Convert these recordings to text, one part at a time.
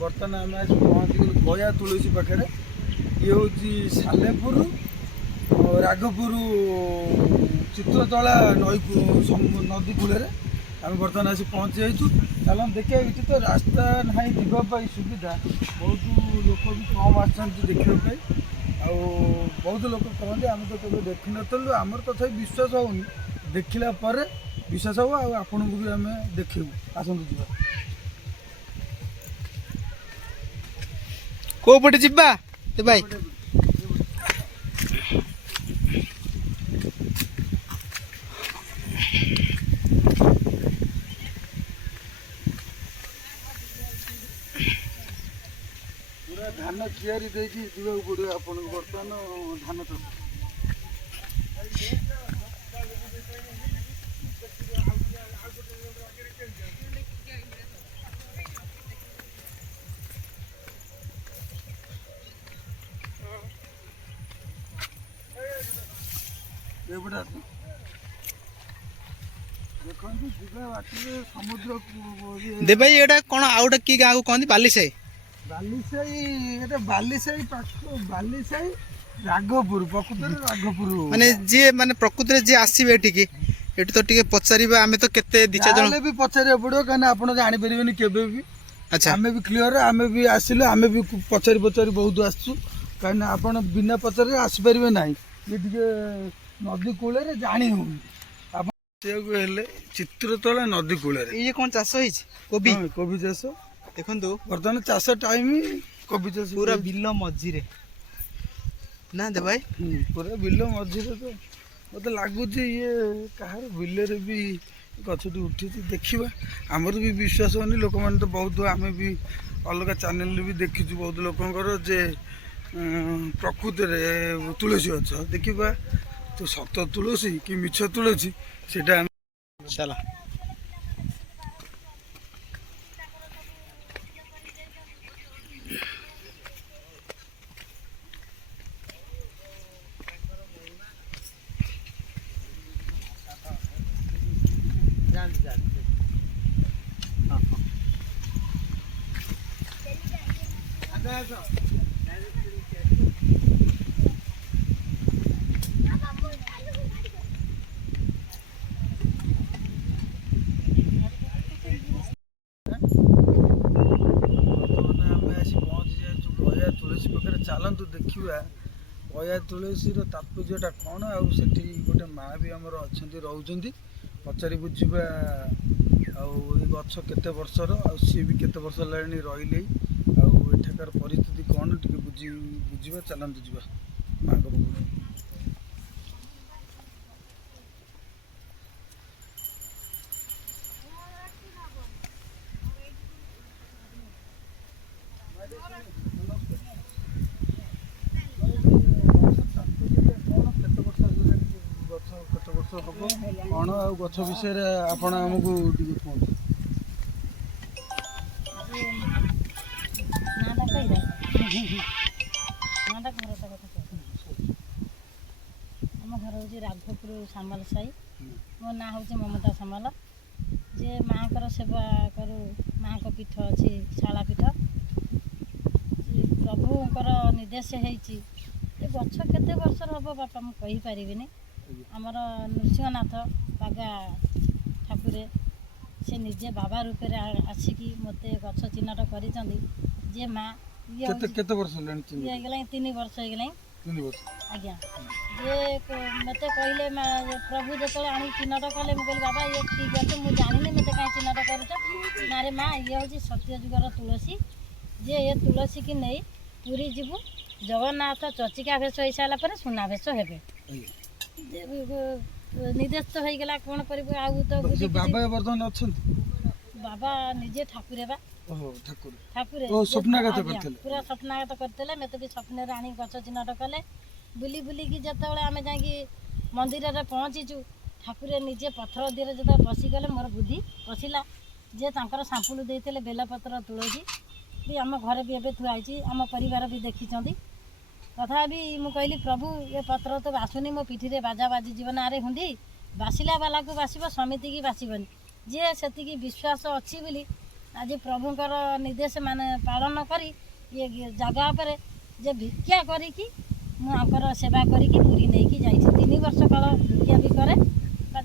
बर्तमान आम आज पहुँचीगलु गया तुलसी पाखे ये हूँ सालेपुर राघपुर चित्रतला नई नदी कूल आम बर्तमान आसी पहुँची जाइए। चल देखिए ये तो रास्ता ना जावाई सुविधा बहुत लोक भी कम आसापी आ बहुत लोग कहते आम तो कभी देखी नु आमर तथा विश्वास होनी देखला विश्वास हो आपन को भी आम देखू आसतु जा को पटे जिबा ते भाई पूरा धान कियारी देखी जीवा पड़े आपन बर्तमान धान चाष समुद्र दे भाई एटा कोन आउटा की गाँ को कहती बालीसाई बालीसाई राघपुर प्रकृत राघपुर माने जी माने प्रकृति जी आसबे एठी तो टिके पचारिबा आमे तो केते दिचा जण भी पचारिया पड़ो कहीं आप जानी पारे केबे भी। अच्छा आमे भी क्लियर आमे भी आसिलु आमे भी पचारि बहुत आसु कहीं आप बिना पचारे आसपारे ना ये नदी कूल जानी हो चित्रतला नदी कूल ये कौन चाष होबी कोबी चाष देखो बर्तमान चाष टाइम कोबी चाष पूरा बिल मझीरे ना दे भाई पूरा बिल मझीरे तो मत लगुच ये कहार बिलरे भी गछटी उठी देखा आमर भी विश्वास होनी लोक मैंने तो बहुत आम भी अलग चैनल भी देखीचु बहुत लोकंर जे प्रकृत तुलसी गछ देखा तो सत तुलसी कि मिछ तुलसी सेटा चला चलतु देखा गया तुलसी तात्पर्यटा कौन आउ से गोटे माँ भी आमर अच्छा रोच पचारि बुझा गछ केते वर्षर सी भी केते वर्ष लानी रही आठाकार परिस्थिति कौन टे बुझा चलतु जा माँ को कौन आ गछ विषय आपण आमको कहते आम घर हूँ राघपुर सामल साई मो ना हूँ ममता सामल जे माँ को सेवा करू माँ को पीठ अच्छी शाला पीठ प्रभुंर निर्देश होती गछ केते वर्ष हम बापा मुझे पारिनी आमर नृसिंहनाथ बागा ठाकुर से निजे बाबा रूप में आसिकी मत गछ चिन्हट कर माँ ये 3 वर्ष हो 3 वर्ष हो गला आज्ञा जे मत कहले प्रभु जो आनी चिन्हट कले मुझे बाबा ये ठीक अच्छे मुझे जानी मत कहीं चिन्हट कर माँ ये हूँ सत्य जुगर तुलसी जे ये तुलसी की नहीं पूरी जीवु जगन्नाथ चचिका भेष हो सारा पर सुना भेष हे निर्देश तो हो गला कौन कर बाबा बर्तमान अच्छा बाबा निजे ठाकुर बा ठाकुर स्वप्नागत पूरा स्वप्नागत करते मत भी स्वप्न आनी गछ चिन्हट कले बुली बुलिकी जिते आम जा मंदिर में पहुँचीचु ठाकुर निजे पथर दिए जो पशिगले मोर बुद्धि पशिला जे तांकर सांपुल देते बेलपत्र तुलसी भी आम घर भी एवं थुआई आम परिवार भी देखी तथा मु कहली प्रभु ये पत्र तो बासुनी मो पिठी रे बाजा बाजी जीवन आरे हुंदी बासिला वाला को बासिब समिति की बासिबनी जे सेतिकी विश्वास अच्छी बोली ଆଜି ପ୍ରଭୁଙ୍କର ନିର୍ଦ୍ଦେଶ ମାନେ ପାଳନ କରି ଇଏ ଜାଗା ଉପରେ ଯେ ଭିକ୍ଷା କରିକି ମୁଁ ଆଙ୍କର ସେବା କରିକି ପୁରୀ ନେଇକି ଯାଇଛି 3 ବର୍ଷ କାଳ ଭିକ୍ଷା ବି କରେ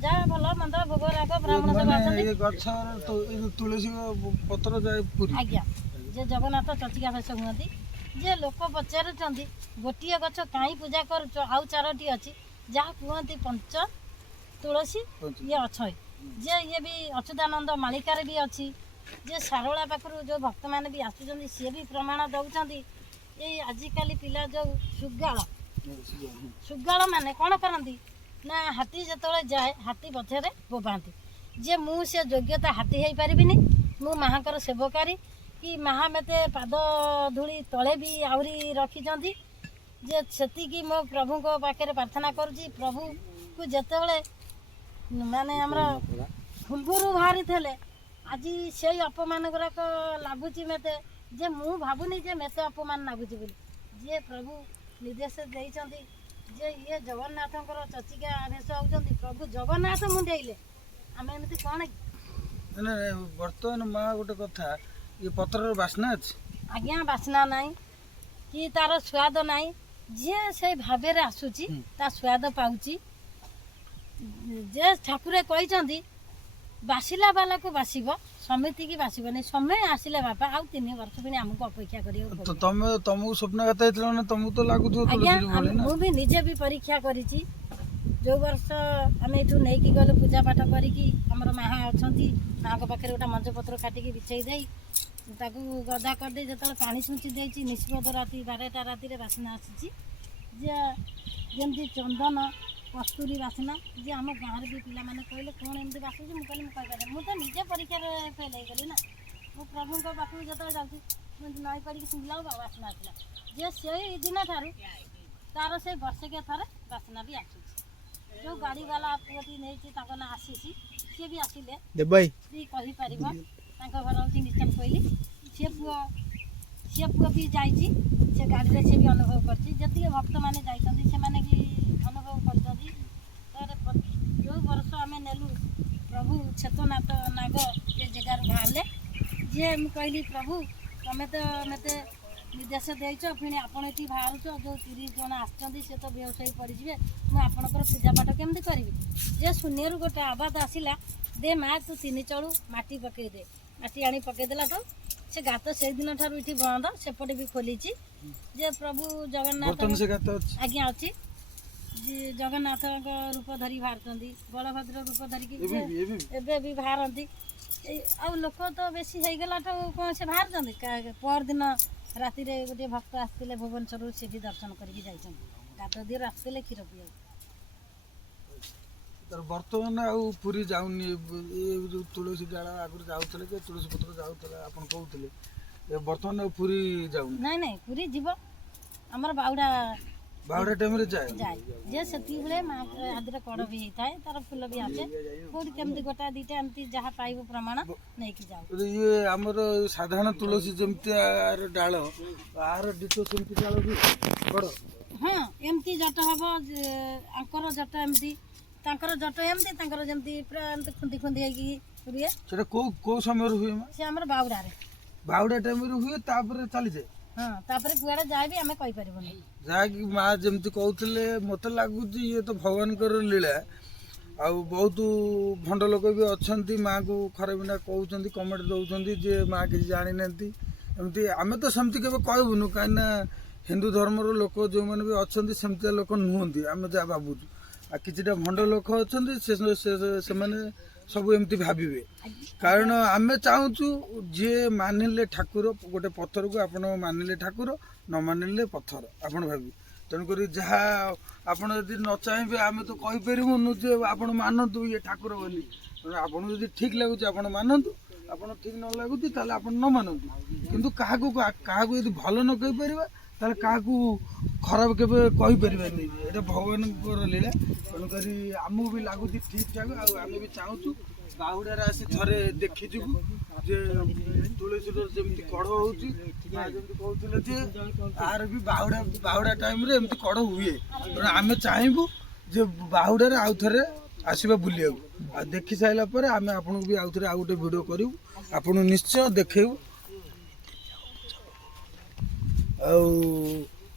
ଯାହା ଭଲ ମନ୍ଦ ଭୋଗ ରାଗ ବ୍ରାହ୍ମଣ ସବୁ ଆସନ୍ତି ଏ ଗଛର ଏ ଯୋଉ ତୁଳସୀ ପତ୍ର ଯାଏ ପୁରୀ। ଆଜ୍ଞା ଯେ ଜଗନ୍ନାଥ ଚଚିକା ଶେଷ ହୁଅନ୍ତି ଯେ ଲୋକ ପଚାରୁଛନ୍ତି ଗୋଟିଏ ଗଛ କାହିଁ ପୂଜା କରୁଛ ଆଉ 4ଟି ଅଛି ଯାହା କୁହନ୍ତି ପଞ୍ଚ ତୁଳସୀ ଇଏ ଅଛଇ ଯେ ଇଏ ବି ଅଚ୍ୟୁତାନନ୍ଦ ମାଳିକାରେ ବି ଅଛି ଯେ ଶାରଳା ପାଖରୁ ଯେଉଁ ଭକ୍ତମାନେ ବି ଆସୁଛନ୍ତି ସିଏ ବି ପ୍ରମାଣ ଦେଉଛନ୍ତି। ଏଇ ଆଜିକାଲି ପିଲା ଯେଉଁ ସୁଗାଳ ମାନେ କ'ଣ କରନ୍ତି ନା ହାତୀ ଯେତେବେଳେ ଯାଏ ହାତୀ ପଛରେ ବୋବାନ୍ତି ଯେ ମୁଁ ସେ ଯୋଗ୍ୟତା ହାତୀ ହେଇପାରିବିନି ମୁଁ ମାହାଙ୍କର ସେବକାରୀ କି ମାହା ମତେ ପାଦ ଧୂଳି ତଳେ ବି ଆହୁରି ରଖିଛନ୍ତି ଯେ ସେତିକି ମୋ ପ୍ରଭୁଙ୍କ ପାଖରେ ପ୍ରାର୍ଥନା କରୁଛି ପ୍ରଭୁକୁ ଯେତେବେଳେ ମାନେ ଆମର ଖୁମ୍ଭରୁ ବାହାରିଥିଲେ ଆଜି ସେଇ ଅପମାନ ଗୁଡ଼ାକ ଲାଗୁଛି ମତେ ଯେ ମୁଁ ଭାବୁନି ଯେ ମତେ ଅପମାନ ଲାଗୁଛି ବୋଲି ଯିଏ ପ୍ରଭୁ ନିର୍ଦ୍ଦେଶ ଦେଇଛନ୍ତି ଯେ ଇଏ ଜଗନ୍ନାଥଙ୍କର ଚଚିକା ବେଶ ହେଉଛନ୍ତି ପ୍ରଭୁ ଜଗନ୍ନାଥ ମୁଣ୍ଡେଇଲେ ଆମେ ଏମିତି କ'ଣ ମାନେ ବର୍ତ୍ତମାନ ମା ଗୋଟେ କଥା ଏ ପତ୍ରର ବାସ୍ନା ଅଛି ଆଜ୍ଞା ବାସ୍ନା ନାହିଁ କି ତାର ସ୍ୱାଦ ନାହିଁ ଯିଏ ସେଇ ଭାବରେ ଆସୁଛି ତା ସ୍ୱାଦ ପାଉଛି ଯେ ଠାକୁରେ କହିଛନ୍ତି ବାସିଲା ବାଲାକୁ ବାସିବ ସମିତିକି ବାସିବନି ସମୟ ଆସିଲେ ବାପା ଆଉ 3 ବର୍ଷ ପୁଣି ଆମକୁ ଅପେକ୍ଷା କରିବାକୁ ପଡ଼ିବ। ତମକୁ ସ୍ୱପ୍ନଘାତ ହେଇଥିଲା ନା ତମକୁ ତ ଲାଗୁଥିବ ଆଜ୍ଞା ମୁଁ ବି ନିଜେ ବି ପରୀକ୍ଷା କରିଛି ଯେଉଁ ବର୍ଷ ଆମେ ଏଠୁ ନେଇକି ଗଲୁ ପୂଜା ପାଠ କରିକି ଆମର ମାହା ଅଛନ୍ତି ମାଙ୍କ ପାଖରେ ଗୋଟେ ମଞ୍ଜ ପତ୍ର କାଟିକି ବିଛେଇ ଦେଇ ତାକୁ ଗଦା କରିଦେଇ ଯେତେବେଳେ ପାଣି ଛୁଞ୍ଚି ଦେଇଛି ନିଷ୍ପଦ ରାତି 12ଟା ରାତିରେ ବାସ୍ନା ଆସିଛି ଯେ ଯେମିତି ଚନ୍ଦନ କସ୍ତୁରୀ ବାସ୍ନା ଯେ ଆମ ଗାଁରେ ବି ପିଲାମାନେ କହିଲେ କ'ଣ ଏମିତି ବାସୁଛି ମୁଁ କହିଲି ମୁଁ କହିପାରିବି ମୁଁ ତ ନିଜେ ପରୀକ୍ଷାରେ ଫେଲ୍ ହେଇଗଲି ନା ମୁଁ ପ୍ରଭୁଙ୍କ ପାଖକୁ ଯେତେବେଳେ ଯାଉଛି ମୁଁ ନଈ ପଡ଼ିକି ଶୁଣିଲା ବାସ୍ନା ଆସିଲା ଯେ ସେଇ ଦିନ ଠାରୁ ତାର ସେଇ ବର୍ଷକେ ଥରେ ବାସ୍ନା ବି ଆସୁଛି ଯେଉଁ ଗାଡ଼ିବାଲା ପୁଅଟି ନେଇଛି ତାଙ୍କ ନାଁ ଆସିଛି ସିଏ ବି ଆସିଲେ ଦେବାଇ ବି କହିପାରିବ ତାଙ୍କ ଘର ହେଉଛି ନିଶ୍ଚୟ କହିଲି ସିଏ ପୁଅ ବି ଯାଇଛି ସେ ଗାଡ଼ିରେ ସିଏ ବି ଅନୁଭବ କରିଛି ଯେତିକି ଭକ୍ତମାନେ ଯାଇଛନ୍ତି ସେମାନେ ବି ଅନୁଭବ କରିଛନ୍ତି ଯେଉଁ ବର୍ଷ ଆମେ ନେଲୁ ପ୍ରଭୁ ଛେତନାଥ ନାଗ ଏ ଜାଗାରୁ ବାହାରିଲେ ଯିଏ ମୁଁ କହିଲି ପ୍ରଭୁ ତମେ ତ ମୋତେ ନିର୍ଦ୍ଦେଶ ଦେଇଛ ପୁଣି ଆପଣ ଏଠି ବାହାରୁଛ ଯେଉଁ 30 ଜଣ ଆସିଛନ୍ତି ସେ ତ ବେହୋସ ହେଇ ପଡ଼ିଯିବେ ମୁଁ ଆପଣଙ୍କର ପୂଜାପାଠ କେମିତି କରିବି ଯେ ଶୂନ୍ୟରୁ ଗୋଟେ ଆବାଜ ଆସିଲା ଦେ ମା ତୁ 3 ଚଳୁ ମାଟି ପକେଇଦେ ମାଟି ଆଣି ପକେଇଦେଲା ତ ସେ ଗାତ ସେଇଦିନ ଠାରୁ ଏଠି ବନ୍ଦ ସେପଟେ ବି ଖୋଲିଛି ଯେ ପ୍ରଭୁ ଜଗନ୍ନାଥ ଆଜ୍ଞା ଅଛି ଜଗନ୍ନାଥଙ୍କ ରୂପ ଧରି ବାହାରୁଛନ୍ତି ବଳଭଦ୍ର ରୂପ ଧରିକି ଏବେ ବି ବାହାରନ୍ତି ଆଉ ଲୋକ ତ ବେଶୀ ହେଇଗଲାଠୁ କ'ଣ ସେ ବାହାରୁଛନ୍ତି ପରଦିନ ରାତିରେ ଗୋଟିଏ ଭକ୍ତ ଆସିଥିଲେ ଭୁବନେଶ୍ୱରରୁ ସେଠି ଦର୍ଶନ କରିକି ଯାଇଛନ୍ତି ଗାତ ଦିଅରୁ ଆସିଥିଲେ କ୍ଷୀର ପିଇବାକୁ ବର୍ତ୍ତମାନ ଆଉ ପୁରୀ ଯାଉନି ଯୋଉ ତୁଳସୀ ଡାଳ ଆଗରୁ ଯାଉଥିଲେ କି ତୁଳସୀ ପତ୍ର ଯାଉଥିଲା ଆପଣ କହୁଥିଲେ ବର୍ତ୍ତମାନ ଆଉ ପୁରୀ ଯାଉନି ନାଇଁ ପୁରୀ ଯିବ ଆମର ବାହୁଡ଼ା ଟାଇମରେ ଯାଏ ଯେ ସେତିକିବେଳେ ମା ହାତରେ କଡ଼ ବି ହେଇଥାଏ ତାର ଫୁଲ ବି ଆସେ କୋଉଠି କେମିତି ଗୋଟା ଦିଟା ଏମିତି ଯାହା ପାଇବ ପ୍ରମାଣ ନେଇକି ଯାଉ ଇଏ ଆମର ସାଧାରଣ ତୁଳସୀ ଯେମିତି ଆର ଡାଳ ଆର ଡିଟୋ ସେମିତି ଡାଳ ବି ବଡ଼ ହଁ ଏମିତି ଜଟ ହବ ଆଙ୍କର ଜଟ ଏମିତି ତାଙ୍କର ଜଟ ଏମିତି ତାଙ୍କର ଯେମିତି ପୁରା ଏମିତି ଖୁନ୍ଦି ଖୁନ୍ଦି ହେଇକି ରୁହେ ସେଟା କୋଉ ସମୟରେ ହୁଏ ସେ ଆମର ବାହୁଡ଼ାରେ ବାହୁଡ଼ା ଟାଇମରେ ହୁଏ ତାପରେ ଚାଲିଯାଏ ହଁ ତାପରେ କୁଆଡ଼େ ଯାଏ ବି ଆମେ କହିପାରିବୁନି ଯାହାକି ମା ଯେମିତି କହୁଥିଲେ ମୋତେ ଲାଗୁଛି ଇଏ ତ ଭଗବାନଙ୍କର ଲୀଳା ଆଉ ବହୁତ ଭଣ୍ଡ ଲୋକ ବି ଅଛନ୍ତି ମାଆକୁ ଖରାପ ବିନା କହୁଛନ୍ତି କମେଣ୍ଟ ଦେଉଛନ୍ତି ଯେ ମା କିଛି ଜାଣିନାହାନ୍ତି ଏମିତି ଆମେ ତ ସେମିତି କେବେ କହିବୁନୁ କାହିଁକିନା ହିନ୍ଦୁ ଧର୍ମର ଲୋକ ଯେଉଁମାନେ ବି ଅଛନ୍ତି ସେମିତିଆ ଲୋକ ନୁହନ୍ତି ଆମେ ଯାହା ଭାବୁଛୁ ଆଉ କିଛିଟା ଭଣ୍ଡ ଲୋକ ଅଛନ୍ତି ସେମାନେ ସବୁ ଏମିତି ଭାବିବେ କାରଣ ଆମେ ଚାହୁଁଛୁ ଯିଏ ମାନିଲେ ଠାକୁର ଗୋଟେ ପଥରକୁ ଆପଣ ମାନିଲେ ଠାକୁର ନ ମାନିଲେ ପଥର ଆପଣ ଭାବିବେ ତେଣୁକରି ଯାହା ଆପଣ ଯଦି ନ ଚାହିଁବେ ଆମେ ତ କହିପାରିବୁନୁ ଯେ ଆପଣ ମାନନ୍ତୁ ଇଏ ଠାକୁର ବୋଲି ଆପଣଙ୍କୁ ଯଦି ଠିକ୍ ଲାଗୁଛି ଆପଣ ମାନନ୍ତୁ ଆପଣ ଠିକ୍ ନ ଲାଗୁଛି ତାହେଲେ ଆପଣ ନ ମାନନ୍ତୁ କିନ୍ତୁ କାହାକୁ ଯଦି ଭଲ ନ କହିପାରିବା ତାହେଲେ କାହାକୁ ଖରାପ କେବେ କହିପାରିବାନି ଏଇଟା ଭଗବାନଙ୍କର ଲୀଳା ତେଣୁକରି ଆମକୁ ବି ଲାଗୁଛି ଠିକ୍ ଠାକ୍ ଆଉ ଆମେ ବି ଚାହୁଁଛୁ ବାହୁଡ଼ାରେ ଆସି ଥରେ ଦେଖିଯିବୁ ଯେ ତୁଳସୀର ଯେମିତି କଢ଼ ହେଉଛି ଯେମିତି କହୁଥିଲେ ଯେ ତାର ବି ବାହୁଡ଼ା ଟାଇମରେ ଏମିତି କଢ଼ ହୁଏ ତେଣୁ ଆମେ ଚାହିଁବୁ ଯେ ବାହୁଡ଼ାରେ ଆଉ ଥରେ ଆସିବା ବୁଲିବାକୁ ଆଉ ଦେଖି ସାରିଲା ପରେ ଆମେ ଆପଣଙ୍କୁ ବି ଆଉ ଥରେ ଆଉ ଗୋଟେ ଭିଡ଼ିଓ କରିବୁ ଆପଣ ନିଶ୍ଚୟ ଦେଖେଇବୁ। ଆଉ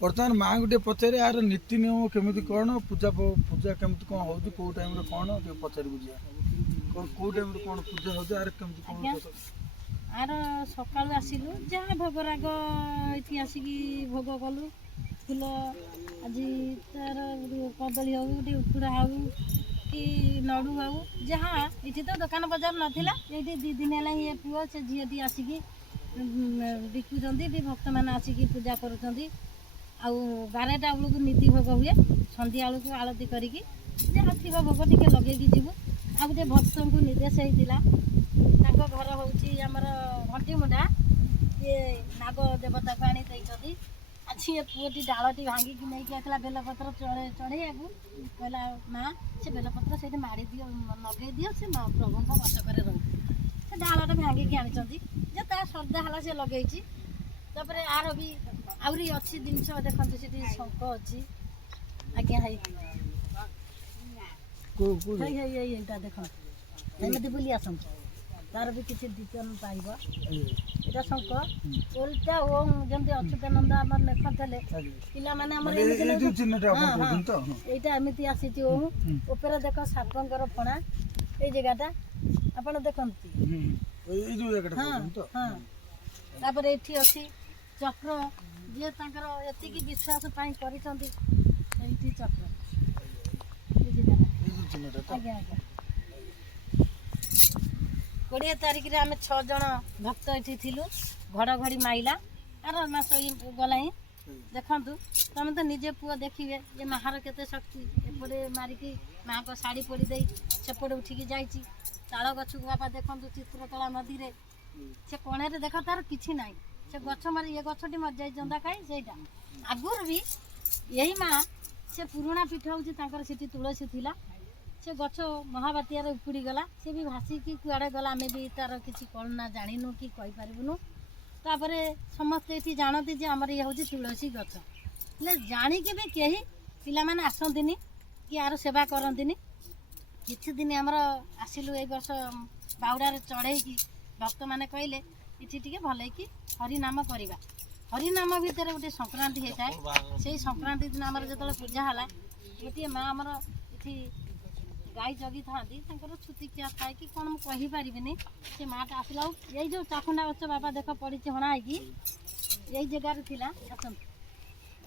ବର୍ତ୍ତମାନ ମାଆଙ୍କୁ ଟିକେ ପଚାରେ ଆର ନୀତି ନିୟମ କେମିତି କ'ଣ, ପୂଜା କେମିତି କ'ଣ ହେଉଛି, କେଉଁ ଟାଇମ୍ରେ କ'ଣ ଟିକେ ପଚାରି ବୁଝିବା। କେଉଁ ଟାଇମ୍ରେ କ'ଣ ପୂଜା ହେଉଛି, ଆର କେମିତି କ'ଣ? ଆର ସକାଳୁ ଆସିଲୁ, ଯାହା ଭୋଗ ରାଗ ଏଠି ଆସିକି ଭୋଗ କଲୁ। ଫୁଲ ଆଜି ତାର କଦଳୀ ହଉ ଟିକେ ଉଖୁଡ଼ା ହଉ କି ନଡ଼ୁ ହଉ, ଯାହା ଏଠି ତ ଦୋକାନ ବଜାର ନଥିଲା, ଏଇଠି 2 ଦିନ ହେଲା ଇଏ ପୁଅ ସେ ଝିଅଟି ଆସିକି ବିକୁଛନ୍ତି, ବି ଭକ୍ତମାନେ ଆସିକି ପୂଜା କରୁଛନ୍ତି। ଆଉ 12ଟା ବେଳକୁ ନୀତି ଭୋଗ ହୁଏ, ସନ୍ଧ୍ୟା ବେଳକୁ ଆଳତି କରିକି ଯାହା ଥିବ ଭୋଗ ଟିକେ ଲଗେଇକି ଯିବୁ। ଆଉ ଗୋଟେ ଭକ୍ତଙ୍କୁ ନିର୍ଦ୍ଦେଶ ହେଇଥିଲା, ତାଙ୍କ ଘର ହେଉଛି ଆମର ଘଣ୍ଟିମୁଣ୍ଡା, ଇଏ ନାଗ ଦେବତାକୁ ଆଣି ଦେଇଛନ୍ତି। ଆଜି ଏ ପୁଅଟି ଡାଳଟି ଭାଙ୍ଗିକି ନେଇକି ଆସିଲା ବେଲପତ୍ର ଚଢ଼େଇବାକୁ, କହିଲା ମା ସେ ବେଲପତ୍ର ସେଇଠି ମାଡ଼ି ଦିଅ, ଲଗେଇ ଦିଅ, ସେ ପ୍ରଭୁଙ୍କ ମତକରେ ରହୁ। ସେ ଡାଳଟା ଭାଙ୍ଗିକି ଆଣିଛନ୍ତି, ଯେ ତା ଶ୍ରଦ୍ଧା ହେଲା ସେ ଲଗେଇଛି। ତାପରେ ଆର ବି ଆହୁରି ଅଛି ଜିନିଷ, ଦେଖନ୍ତୁ ସେଠି ଶଙ୍ଖ ଅଛି। ଆଜ୍ଞା ହେଇ ଏଇଟା ଦେଖନ୍ତୁ, ଏମିତି ବୁଲି ଆସନ୍ତୁ, ତାର ବି କିଛି ଡିଟେଲ ପାଇବ। ଏଇଟା ଶଙ୍ଖ ଓଲଟା ଓମ୍, ଯେମିତି ଅଚ୍ୟୁତାନନ୍ଦ ଆମର ଲେଖୁଥିଲେ ପିଲାମାନେ ଆମର ଏଇଟା ଏମିତି ଆସିଛି ଓମ୍। ଉପରେ ଦେଖ ସାପଙ୍କର ଫଣା, ଏଇ ଜାଗାଟା ଆପଣ ଦେଖନ୍ତୁ। ହଁ, ତାପରେ ଏଠି ଅଛି ଚକ୍ର, ଯିଏ ତାଙ୍କର ଏତିକି ବିଶ୍ୱାସ ପାଇଁ କରିଛନ୍ତି, ଏଇଠି ଚକ୍ର। ଆଜ୍ଞା ଆଜ୍ଞା 20 ତାରିଖରେ ଆମେ 6 ଜଣ ଭକ୍ତ ଏଠି ଥିଲୁ। ଘଡ଼ଘଡ଼ି ମାଇଲା, ଆର ମାସ ଗଲା ହିଁ। ଦେଖନ୍ତୁ, ତମେ ତ ନିଜେ ପୁଅ ଦେଖିବେ ଯେ ମାହାର କେତେ ଶକ୍ତି। ଏପଟେ ମାରିକି ମାଆଙ୍କ ଶାଢ଼ୀ ପୋଡ଼ି ଦେଇ ସେପଟେ ଉଠିକି ଯାଇଛି। ତାଳ ଗଛକୁ ବାପା ଦେଖନ୍ତୁ, ଚିତ୍ରକଳା ନଦୀରେ ସେ କଣରେ ଦେଖ ତାର କିଛି ନାହିଁ। ସେ ଗଛ ମାରି ଏ ଗଛଟି ମରିଯାଇଛନ୍ତି କାହିଁ, ସେଇଟା ଆଗରୁ ବି ଏଇ ମା ସେ ପୁରୁଣା ପୀଠ ହେଉଛି ତାଙ୍କର, ସେଠି ତୁଳସୀ ଥିଲା। ସେ ଗଛ ମହାବାତ୍ୟାରେ ଉପୁଡ଼ି ଗଲା, ସେ ବି ଭାସିକି କୁଆଡ଼େ ଗଲା, ଆମେ ବି ତାର କିଛି କ'ଣ ନା ଜାଣିନୁ କି କହିପାରିବୁନୁ। ତାପରେ ସମସ୍ତେ ଏଠି ଜାଣନ୍ତି ଯେ ଆମର ଇଏ ହେଉଛି ତୁଳସୀ ଗଛ, ହେଲେ ଜାଣିକି ବି କେହି ପିଲାମାନେ ଆସନ୍ତିନି କି ଆର ସେବା କରନ୍ତିନି। କିଛି ଦିନ ଆମର ଆସିଲୁ ଏଇ ବର୍ଷ ବାହୁଡ଼ାରେ ଚଢ଼େଇକି, ଭକ୍ତମାନେ କହିଲେ ଏଠି ଟିକେ ଭଲକି ହରିନାମ କରିବା। ହରିନାମ ଭିତରେ ଗୋଟେ ସଂକ୍ରାନ୍ତି ହେଇଥାଏ। ସେଇ ସଂକ୍ରାନ୍ତି ଦିନ ଆମର ଯେତେବେଳେ ପୂଜା ହେଲା, ଗୋଟିଏ ମା ଆମର ଏଠି ଗାଈ ଜଗିଥାନ୍ତି, ତାଙ୍କର ଛୁତିକିଆ ଥାଏ କି କ'ଣ ମୁଁ କହିପାରିବିନି। ସେ ମାଆଟା ଆସିଲା, ଏଇ ଯେଉଁ ଚାଖୁଣ୍ଡା ଗଛ ବାପା ଦେଖ ପଡ଼ିଛି ହଣା ହେଇକି, ଏଇ ଜାଗାରେ ଥିଲା। ଆସନ୍ତୁ,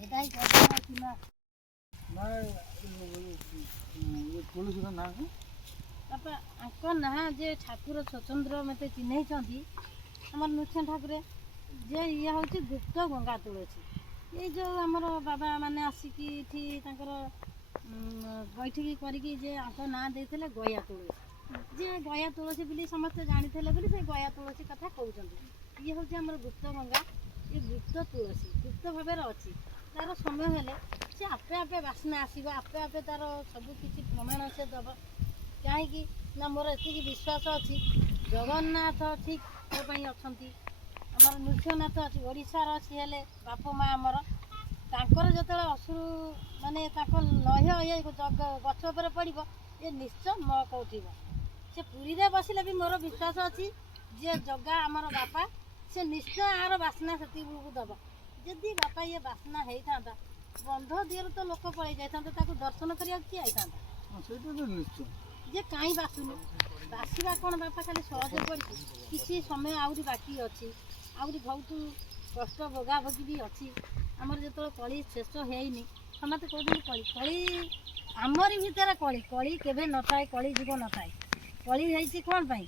ଏଇଟା ତୁଳସୀର ନାଁ ବାପା ଆଙ୍କ ନାଁ ଯେ ଠାକୁର ସ୍ୱତନ୍ତ୍ର ମୋତେ ଚିହ୍ନେଇଛନ୍ତି ଆମର ନୃସିଂହ ଠାକୁରେ, ଯେ ଇଏ ହେଉଛି ଗୁପ୍ତ ଗଙ୍ଗା ତୁଳସୀ। ଏଇ ଯେଉଁ ଆମର ବାବା ମାନେ ଆସିକି ଏଠି ତାଙ୍କର ବୈଠକି କରିକି ଯେ ଆଙ୍କ ନାଁ ଦେଇଥିଲେ ଗୟା ତୁଳସୀ, ଯେ ଗୟା ତୁଳସୀ ବୋଲି ସମସ୍ତେ ଜାଣିଥିଲେ ବୋଲି ସେ ଗୟା ତୁଳସୀ କଥା କହୁଛନ୍ତି। ଇଏ ହେଉଛି ଆମର ଗୁପ୍ତ ଗଙ୍ଗା, ଇଏ ଗୁପ୍ତ ତୁଳସୀ, ଗୁପ୍ତ ଭାବରେ ଅଛି। ତାର ସମୟ ହେଲେ ସେ ଆପେ ଆପେ ବାସ୍ନା ଆସିବ, ଆପେ ଆପେ ତାର ସବୁ କିଛି ପ୍ରମାଣ ସେ ଦେବ। କାହିଁକି ନା ମୋର ଏତିକି ବିଶ୍ୱାସ ଅଛି, ଜଗନ୍ନାଥ ଠିକ୍ ମୋ ପାଇଁ ଅଛନ୍ତି, ଆମର ନୃସିଂହନାଥ ଅଛି, ଓଡ଼ିଶାର ଅଛି। ହେଲେ ବାପ ମା ଆମର, ତାଙ୍କର ଯେତେବେଳେ ଅସୁର ମାନେ ତାଙ୍କ ଲହ୍ୟ ଏ ଗଛ ଉପରେ ପଡ଼ିବ, ଏ ନିଶ୍ଚୟ ମହକ ଉଠିବ। ସେ ପୁରୀରେ ବସିଲେ ବି ମୋର ବିଶ୍ୱାସ ଅଛି ଯେ ଜଗା ଆମର ବାପା, ସେ ନିଶ୍ଚୟ ଆର ବାସ୍ନା ସେତିକି ଦେବ। ଯଦି ବାପା ଇଏ ବାସ୍ନା ହେଇଥାନ୍ତା, ବନ୍ଧ ଦିହରୁ ତ ଲୋକ ପଳେଇ ଯାଇଥାନ୍ତେ, ତାକୁ ଦର୍ଶନ କରିବାକୁ କିଏ ଆସିଥାନ୍ତା? ସେଇଟା ତ ନିଶ୍ଚୟ। ଯେ କାହିଁ ବାସୁନି, ବାସିବା କ'ଣ ବାପା ଖାଲି ସହଜ ପଡ଼ିଛି? କିଛି ସମୟ ଆହୁରି ବାକି ଅଛି, ଆହୁରି ବହୁତ କଷ୍ଟ ଭୋଗାଭୋଗି ବି ଅଛି। ଆମର ଯେତେବେଳେ କଳି ଶେଷ ହେଇନି, ସମସ୍ତେ କହୁଛନ୍ତି କଳି ଆମରି ଭିତରେ କଳି କେବେ ନଥାଏ, କଳି ଯୁଗ ନଥାଏ। କଳି ହେଇଛି କ'ଣ ପାଇଁ?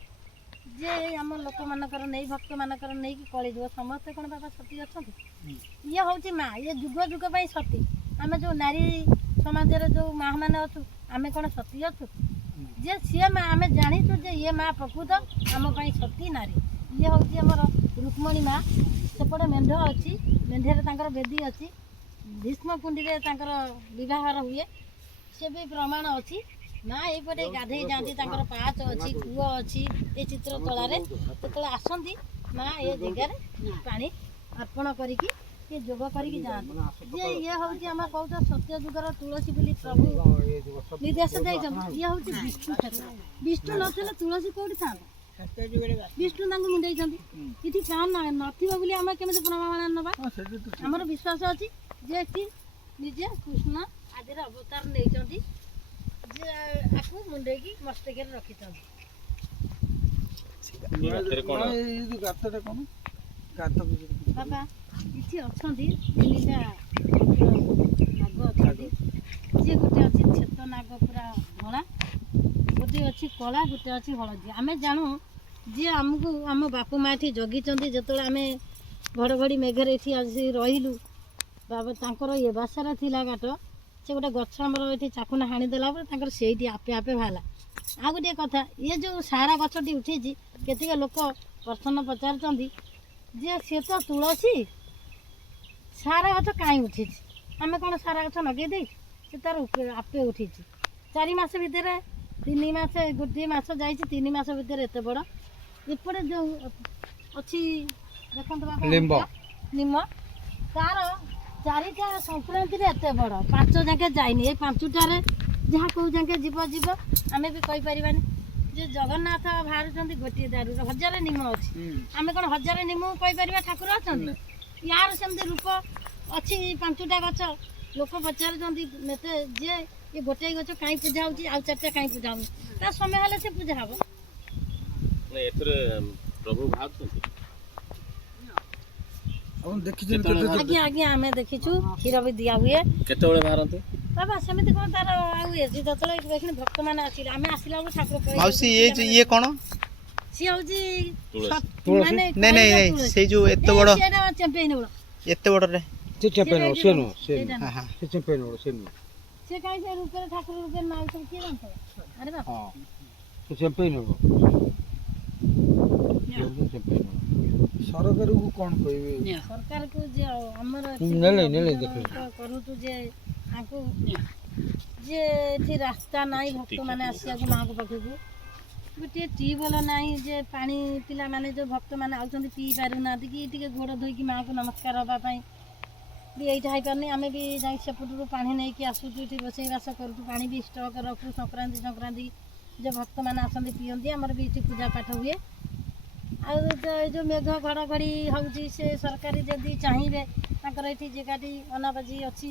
ଯେ ଆମ ଲୋକମାନଙ୍କର ନେଇ ଭକ୍ତମାନଙ୍କର ନେଇକି କଳି ଯୁଗ। ସମସ୍ତେ କ'ଣ ବାପା ସତୀ ଅଛନ୍ତି? ଇଏ ହେଉଛି ମା, ଇଏ ଯୁଗ ଯୁଗ ପାଇଁ ସତୀ। ଆମେ ଯେଉଁ ନାରୀ ସମାଜରେ ଯେଉଁ ମା' ମାନେ ଅଛୁ, ଆମେ କ'ଣ ସତୀ ଅଛୁ? ଯେ ସିଏ ମା, ଆମେ ଜାଣିଛୁ ଯେ ଇଏ ମା ପ୍ରକୃତ ଆମ ପାଇଁ ସତୀ ନାରୀ। ଇଏ ହେଉଛି ଆମର ରୁକ୍ମଣୀ ମା। ସେପଟେ ମେଣ୍ଢ ଅଛି, ମେଣ୍ଢରେ ତାଙ୍କର ବେଦୀ ଅଛି, ଭୀଷ୍ମକୁଣ୍ଡିରେ ତାଙ୍କର ବିବାହର ହୁଏ, ସେ ବି ପ୍ରମାଣ ଅଛି। ମା ଏଇପଟେ ଗାଧେଇ ଯାଆନ୍ତି, ତାଙ୍କର ପାହାଚ ଅଛି, କୂଅ ଅଛି ଏ ଚିତ୍ରତଳାରେ। ଯେତେବେଳେ ଆସନ୍ତି ମା ଏ ଜାଗାରେ ପାଣି ଅର୍ପଣ କରିକି ସେ ଯୋଗ କରିକି ଯାଆନ୍ତି। ଯେ ଇଏ ହେଉଛି ଆମେ କହୁଛ ସତ୍ୟ ଯୁଗର ତୁଳସୀ ବୋଲି ପ୍ରଭୁ ନିର୍ଦ୍ଦେଶ ଦେଇଛନ୍ତି। ଇଏ ହେଉଛି ବିଷ୍ଣୁ କ୍ଷେତ୍ର। ବିଷ୍ଣୁ ନଥିଲେ ତୁଳସୀ କେଉଁଠି ଥାନ୍ତା? ବିଷ୍ଣୁ ତାଙ୍କୁ ମୁଣ୍ଡେଇଛନ୍ତି ଏଠି ଫ୍ୟାନ୍ ନଥିବ ବୋଲି ଆମେ କେମିତି ପ୍ରମାଣ ନେବା? ଆମର ବିଶ୍ୱାସ ଅଛି ଯେ ଏଠି ନିଜେ କୃଷ୍ଣ ଆଦିର ଅବତାର ନେଇଛନ୍ତି, ଯେ ଆକୁ ମୁଣ୍ଡେଇକି ମସ୍ତକରେ ରଖିଛନ୍ତି। ବାବା ଏଠି ଅଛନ୍ତି ତିନିଟା ନାଗ ଅଛନ୍ତି, ଯିଏ ଗୋଟେ ଅଛି ଛେତ ନାଗ ପୁରା ଧଳା, ଗୋଟେ ଅଛି କଳା, ଗୋଟେ ଅଛି ହଳଦିଆ। ଆମେ ଜାଣୁ ଯିଏ ଆମକୁ ଆମ ବାପା ମା ଏଠି ଜଗିଛନ୍ତି, ଯେତେବେଳେ ଆମେ ଘଡ଼ଘଡ଼ି ମେଘରେ ଏଠି ଆସି ରହିଲୁ, ବାବା ତାଙ୍କର ଏ ବାସାରେ ଥିଲା ଗାଟ, ସେ ଗୋଟେ ଗଛ ଆମର ଏଠି ଚାକୁଣ୍ଡା ହାଣିଦେଲା ପରେ ତାଙ୍କର ସେଇଠି ଆପେ ଆପେ ବାହାରିଲା। ଆଉ ଗୋଟିଏ କଥା, ଇଏ ଯେଉଁ ସାରା ଗଛଟି ଉଠିଛି, କେତିକ ଲୋକ ପ୍ରଶ୍ନ ପଚାରୁଛନ୍ତି ଯେ ସେ ତ ତୁଳସୀ, ସାରା ଗଛ କାହିଁ ଉଠିଛି? ଆମେ କ'ଣ ସାରା ଗଛ ଲଗେଇ ଦେଇଛୁ? ସେ ତାର ଆପେ ଉଠିଛି। 4 ମାସ ଭିତରେ 3 ମାସ, ଗୋଟିଏ ମାସ ଯାଇଛି, 3 ମାସ ଭିତରେ ଏତେ ବଡ଼। ଏପଟେ ଯେଉଁ ଅଛି ଦେଖନ୍ତୁ ବାବା ନିମ, ତାର 4ଟା ସଂକ୍ରାନ୍ତିରେ ଏତେ ବଡ଼, 5 ଯାକେ ଯାଇନି। ଏଇ 5ଟାରେ ଯାହା କେଉଁ ଯାକେ ଯିବ ଯିବ, ଆମେ ବି କହିପାରିବାନି। ଯେ ଜଗନ୍ନାଥ ବାହାରୁଛନ୍ତି ଗୋଟିଏ ଦାରୁରେ 1000 ନିମ ଅଛି, ଆମେ କ'ଣ 1000 ନିମକୁ କହିପାରିବା ଠାକୁର ଅଛନ୍ତି? ୟାର ସେମିତି ରୂପ ଅଛି 5ଟା ଗଛ। ଲୋକ ପଚାରୁଛନ୍ତି ମତେ ଯେ ଏ ଗୋଟାଏ ଗଛ କାହିଁ ପୂଜା ହେଉଛି, ଆଉ 4ଟା କାହିଁ ପୂଜା ହଉନି? ତା ସମୟ ହେଲେ ସେ ପୂଜା ହବ। ପ୍ରଭୁ ବାହାରୁଛନ୍ତି ଆଜ୍ଞା ଆଜ୍ଞା ଆମେ ଦେଖିଛୁ, କ୍ଷୀର ବି ଦିଆ ହୁଏ। କେତେବେଳେ ବାହାରନ୍ତି? ବାବା ସେମିତି କ'ଣ ତାର ଆଉ ଯେତେବେଳେ ଦେଖିନି ଭକ୍ତମାନେ ଆସିଲେ, ଆମେ ଆସିଲା ବେଳକୁ ଠାକୁର ମାଉସୀ ଇଏ କ'ଣ? ସିଏ ହଉଛି ନାଇଁ ନାଇଁ ନାଇଁ ସେଇ ଯୋଉ ଏତେ ବଡ଼ ଚେମ୍ପିୟନ ବଳ, ଏତେ ବଡ଼ରେ ସେ କାହିଁ ସେ ରୂପରେ ଠାକୁର ରୂପରେ ନା ସବୁ କିଏ ଜାଣିଥିବ? ଆରେ ବାପା ସରକାରକୁ କ'ଣ କହିବେ? ସରକାରକୁ ଯେ ଆମର କରୁଛୁ ଯେ ତାଙ୍କୁ ଯେ ଏଠି ରାସ୍ତା ନାହିଁ ଭକ୍ତମାନେ ଆସିବାକୁ ମାଆଙ୍କ ପାଖକୁ, ଗୋଟିଏ ଟ୍ୟୁବୱେଲ୍ ନାହିଁ ଯେ ପାଣି ପିଲାମାନେ ଯେଉଁ ଭକ୍ତମାନେ ଆଉଛନ୍ତି ପିଇ ପାରୁନାହାନ୍ତି, କି ଟିକେ ଗୋଡ଼ ଧୋଇକି ମାଆଙ୍କୁ ନମସ୍କାର ହେବା ପାଇଁ ବି ଏଇଟା ହେଇପାରୁନି। ଆମେ ବି ଯାଇ ସେପଟରୁ ପାଣି ନେଇକି ଆସୁଛୁ, ଏଠି ରୋଷେଇବାସ କରୁଛୁ, ପାଣି ବି ଷ୍ଟକ୍ ରଖୁ। ସଂକ୍ରାନ୍ତି ଯେ ଭକ୍ତମାନେ ଆସନ୍ତି ପିଅନ୍ତି, ଆମର ବି ଏଠି ପୂଜା ପାଠ ହୁଏ। ଆଉ ଏ ଯେଉଁ ମେଘ ଘଡ଼ଘଡ଼ି ହେଉଛି, ସେ ସରକାରୀ ଯଦି ଚାହିଁବେ ତାଙ୍କର ଏଠି ଜାଗାଟି ଅନାବାଜି ଅଛି,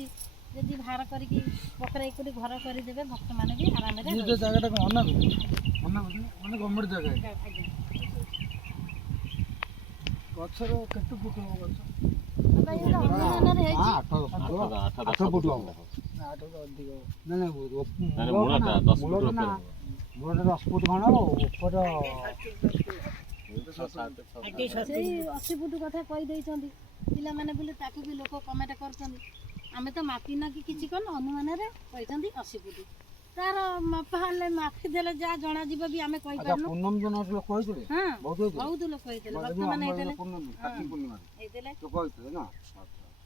ଯଦି ବାହାର କରିକି ପୋଖରୀ କୋଉଠି ଘର କରିଦେବେ, ଭକ୍ତମାନେ ବି ଆରାମରେ ଜାଗାଟା କ'ଣ ମାନେ ଗଭର୍ଣ୍ଣମେଣ୍ଟ ଜାଗା? ଗଛର କେତେ ଫୁଟ ହବ ଗଛ? ଅନୁମାନରେ ହେଇଛି 8 ଫୁଟ ହବ। ସେଇ 80 ଫୁଟ କଥା କହିଦେଇଛନ୍ତି ପିଲାମାନେ ବୋଲି, ତାକୁ ବି ଲୋକ କମେଣ୍ଟ କରୁଛନ୍ତି। ଆମେ ତ ମାପି ନା କି କିଛି କରୁନୁ, ଅନୁମାନରେ କହିଛନ୍ତି 80 ଫୁଟ। ତାର ମାପା ହେଲେ ମାପି ଦେଲେ ଯାହା ଜଣାଯିବ ବି ଆମେ କହିପାରୁନୁ। ହଁ ବହୁତ ଲୋକ ହେଇଥିଲେ, ଭକ୍ତମାନେ ହେଇଥିଲେ।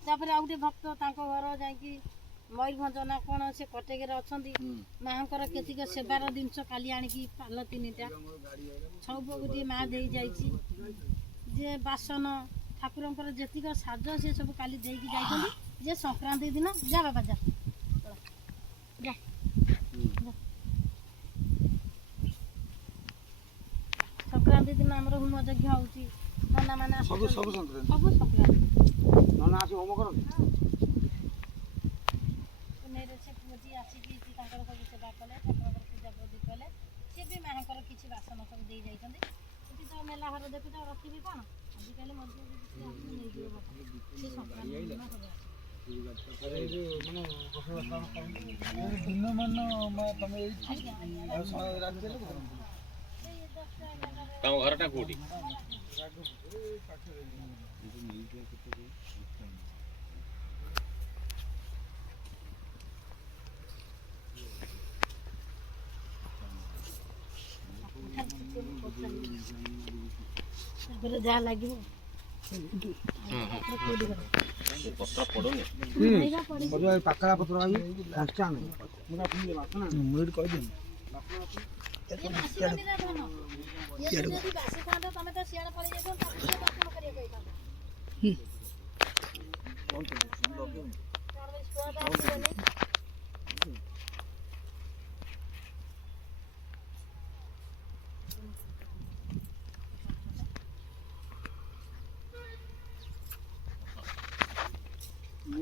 ତାପରେ ଆଉ ଗୋଟେ ଭକ୍ତ ତାଙ୍କ ଘର ଯାଇକି ମୟୂରଭଞ୍ଜ ନା କ'ଣ ସେ କଟକରେ ଅଛନ୍ତି, ମାଆଙ୍କର କେତିକ ସେବାର ଜିନିଷ କାଲି ଆଣିକି ପାଲ 3ଟା ସବୁ ଗୋଟିଏ ମା ଦେଇ ଯାଇଛି, ଯେ ବାସନ ଠାକୁରଙ୍କର ଯେତିକ ସାଜ ସେ ସବୁ କାଲି ଦେଇକି ଯାଇଛନ୍ତି। ଯେ ସଂକ୍ରାନ୍ତି ଦିନ ଯା ବାବା ଯା ସଂକ୍ରାନ୍ତି ଦିନ ଆମର ହୋମ ଯଜ୍ଞ ହେଉଛି, ନନାମାନେ ସବୁ ସଂକ୍ରାନ୍ତି ନନା ଆସି ହୋମ କରନ୍ତି। ସେ ପୁଅଟି ଆସିକି ତାଙ୍କର ସବୁ ସେବା କଲେ, ଠାକୁରଙ୍କର ପୂଜାପୂଜି କଲେ। ସିଏ ବି ମାଆଙ୍କର କିଛି ବାସନ ସବୁ ଦେଇ ଯାଇଛନ୍ତି। ଏଠି ତ ମେଲା ଘର ଦେଖୁଛ, ରଖିବି କ'ଣ? ଆଜିକାଲି ମଧ୍ୟ ନେଇଯିବ ସେ ସଂକ୍ରାନ୍ତି ଦିନ ସବୁ ତମ ଘରଟା କୋଉଠି? ଯାହା ଲାଗିବ ପତ୍ର ପଡୁନି। ପାକଳା ପତ୍ର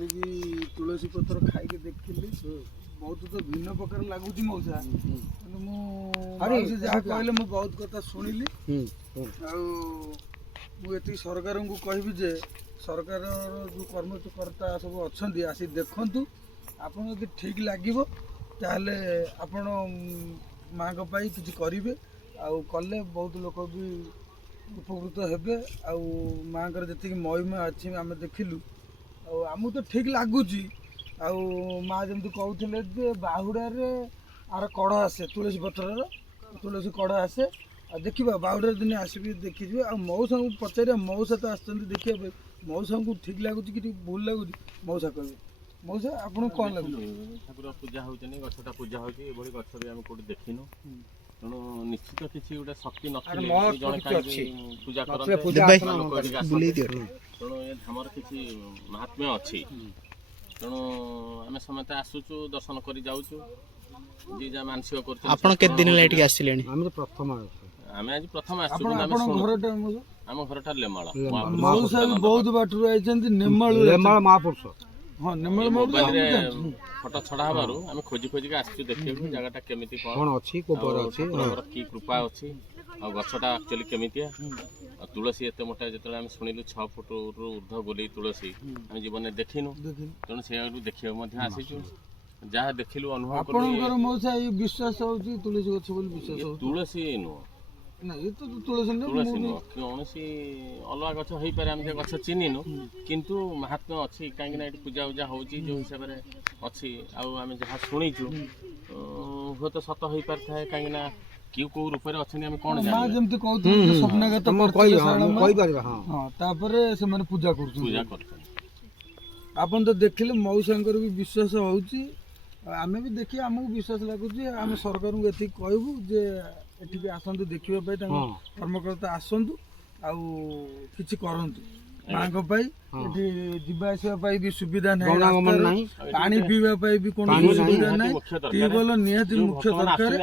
କରିକି ତୁଳସୀ ପତ୍ର ଖାଇକି ଦେଖିଲି ବହୁତ ତ ଭିନ୍ନ ପ୍ରକାର ଲାଗୁଛି ମଉସା, କିନ୍ତୁ ମୁଁ ମାଉସୀ ଯାହା କହିଲେ ମୁଁ ବହୁତ କଥା ଶୁଣିଲି। ଆଉ ମୁଁ ଏତିକି ସରକାରଙ୍କୁ କହିବି ଯେ ସରକାରର ଯେଉଁ କର୍ମକର୍ତ୍ତା ସବୁ ଅଛନ୍ତି ଆସି ଦେଖନ୍ତୁ, ଆପଣ ଯଦି ଠିକ୍ ଲାଗିବ ତାହେଲେ ଆପଣ ମାଙ୍କ ପାଇଁ କିଛି କରିବେ, ଆଉ କଲେ ବହୁତ ଲୋକ ବି ଉପକୃତ ହେବେ। ଆଉ ମାଙ୍କର ଯେତିକି ମହିମା ଅଛି ଆମେ ଦେଖିଲୁ, ଆଉ ଆମକୁ ତ ଠିକ୍ ଲାଗୁଛି। ଆଉ ମା ଯେମିତି କହୁଥିଲେ ଯେ ବାହୁଡ଼ାରେ ଆର କଢ଼ ଆସେ, ତୁଳସୀ ପତ୍ରର ତୁଳସୀ କଢ଼ ଆସେ। ଆଉ ଦେଖିବା ବାହୁଡ଼ାର ଦିନ ଆସିବି ଦେଖିଯିବେ। ଆଉ ମଉସାଙ୍କୁ ପଚାରିବା, ମଉସା ତ ଆସିଛନ୍ତି ଦେଖିବା ପାଇଁ, ମଉସାଙ୍କୁ ଠିକ୍ ଲାଗୁଛି କି ଟିକେ ଭୁଲ ଲାଗୁଛି ମଉସା କହିବେ। ମଉସା ଆପଣଙ୍କୁ କ'ଣ ଲାଗୁଛି? ଠାକୁର ପୂଜା ହଉଛନ୍ତି, ଗଛଟା ପୂଜା ହଉଛି, ଏଭଳି ଗଛ ବି ଆମେ କୋଉଠି ଦେଖିନୁ। ତେଣୁ ନିଶ୍ଚିତ କିଛି ଗୋଟେ ଶକ୍ତି ନଥିଲେ ବି ଜଣେ କାହିଁକି ପୂଜା କରନ୍ତି, ଲୋକ ଏଠିକି ଆସନ୍ତି। ତେଣୁ ଏ ଧାମର କିଛି ମହାତ୍ମ୍ୟ ଅଛି। ତେଣୁ ଆମେ ସମସ୍ତେ ଆସୁଛୁ, ଦର୍ଶନ କରି ଯାଉଛୁ, ଯିଏ ଯାହା ମାନସିକ କରୁଛନ୍ତି। ଆପଣ କେତେ ଦିନ ହେଲା ଏଠିକି ଆସିଲେଣି? ଆମେ ଆଜି ପ୍ରଥମେ ଆସିଛୁ, କିନ୍ତୁ ଆମେ ଆପଣଙ୍କ ଶୁଣୁ। ଘରଟା ମଉସା? ଆମ ଘରଟା ଲେମାଳ। ମଉସା ବି ବହୁତ ବାଟରୁ ଆଇଛନ୍ତି, ନେମାଳ ମହାପୁରୁଷ। ହଁ ନେମାଳ ମୋବାଇଲରେ ମହାପୁରୁଷ। ଫଟୋ ଛଡା ହବାରୁ ଆମେ ଖୋଜି ଖୋଜିକି ଆସିଛୁ ଦେଖିବାକୁ ଜାଗାଟା କେମିତି କଣ ଅଛି, କୋପର ଆଉ ଅଛି, ଠାକୁରଙ୍କର କି କୃପା ଅଛି, ଆଉ ଗଛଟା ଆକ୍ଚୁଆଲି କେମିତିଆ, ଆଉ ତୁଳସୀ ଏତେ ମୋଟା ଯେତେବେଳେ ଆମେ ଶୁଣିଲୁ 6 ଫୁଟରୁ ଉର୍ଦ୍ଧ୍ୱ ବୋଲି ତୁଳସୀ ଆମେ ଜୀବନରେ ଦେଖିନୁ। ତେଣୁ ସେଇଆକୁ ଦେଖିବାକୁ ମଧ୍ୟ ଆସିଛୁ। ଯାହା ଦେଖିଲୁ ଅନୁଭବ କଲୁ। ଆପଣଙ୍କର ମଉସା ଏଇ ବିଶ୍ୱାସ ହଉଛି ତୁଳସୀ ଗଛ ବୋଲି ବିଶ୍ୱାସ ଇଏ ହଉଛି? ତୁଳସୀ ନୁହଁ, ନା ଏ ତ ତୁଳସୀ ନୁହଁ, ତୁଳସୀ ନୁହଁ, କୌଣସି ଅଲଗା ଗଛ ହେଇପାରେ, ଆମେ ସେ ଗଛ ଚିହ୍ନିନୁ, କିନ୍ତୁ ମାହାତ୍ମ୍ୟ ଅଛି। କାହିଁକି ନା ଏଠି ପୂଜା ଉଜା ହଉଛି ଯୋଉ ହିସାବରେ ଅଛି, ଆଉ ଆମେ ଯାହା ଶୁଣିଛୁ ହୁଏତ ସତ ହେଇପାରିଥାଏ। କାହିଁକି ନା କିଏ କୋଉ ରୂପରେ ଅଛନ୍ତି ଆମେ କଣ ମା ଜାଣିବା। ଯେମିତି କହୁଥିଲେ ଯେ ସ୍ୱପ୍ନାଗତ କରିଥିଲେ ଶାରଳା ମା। କହିପାରିବା। ହଁ, ହଁ ତାପରେ ସେମାନେ ପୂଜା କରୁଛନ୍ତି। ପୂଜା କରୁଛନ୍ତି। ଆପଣ ତ ଦେଖିଲେ ମଉସାଙ୍କର ବି ବିଶ୍ୱାସ ହଉଛି, ଆଉ ଆମେ ବି ଦେଖି ଆମକୁ ବିଶ୍ୱାସ ଲାଗୁଛି। ଆମେ ସରକାରଙ୍କୁ ଏତିକି କହିବୁ ଯେ ଏଠିକି ଆସନ୍ତୁ ଦେଖିବା ପାଇଁ, ତାଙ୍କ କର୍ମକର୍ତ୍ତା ଆସନ୍ତୁ ଆଉ କିଛି କରନ୍ତୁ ମାଙ୍କ ପାଇଁ। ଏଠି ଯିବା ଆସିବା ପାଇଁ ବି ସୁବିଧା ନାହିଁ, ରାସ୍ତାରେ ପାଣି ପିଇବା ପାଇଁ ବି କୌଣସି ସୁବିଧା ନାହିଁ। ଟ୍ୟୁବୱେଲ ନିହାତି ମୁଖ୍ୟ ଦରକାର।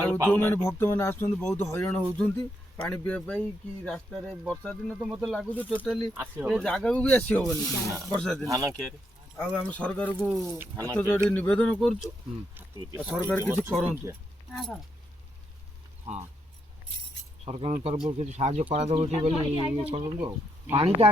ଆଉ ଯେଉଁମାନେ ଭକ୍ତମାନେ ଆସୁଛନ୍ତି ବହୁତ ହଇରାଣ ହଉଛନ୍ତି ପାଣି ପିଇବା ପାଇଁ, କି ରାସ୍ତାରେ ବର୍ଷା ଦିନ ତ ମତେ ଲାଗୁଛି ଟୋଟାଲି ଏ ଜାଗାକୁ ବି ଆସି ହବନି ବର୍ଷା ଦିନ। ଆଉ ଆମେ ସରକାରକୁ ହାତ ଯୋଡ଼ି ନିବେଦନ କରୁଛୁ, ସରକାର କିଛି କରନ୍ତୁ। ହଁ, ସରକାରଙ୍କ ତରଫରୁ କିଛି ସାହାଯ୍ୟ କରାଯାଉଛି ବୋଲି କରନ୍ତୁ। ଆଉ ପାଣିଟା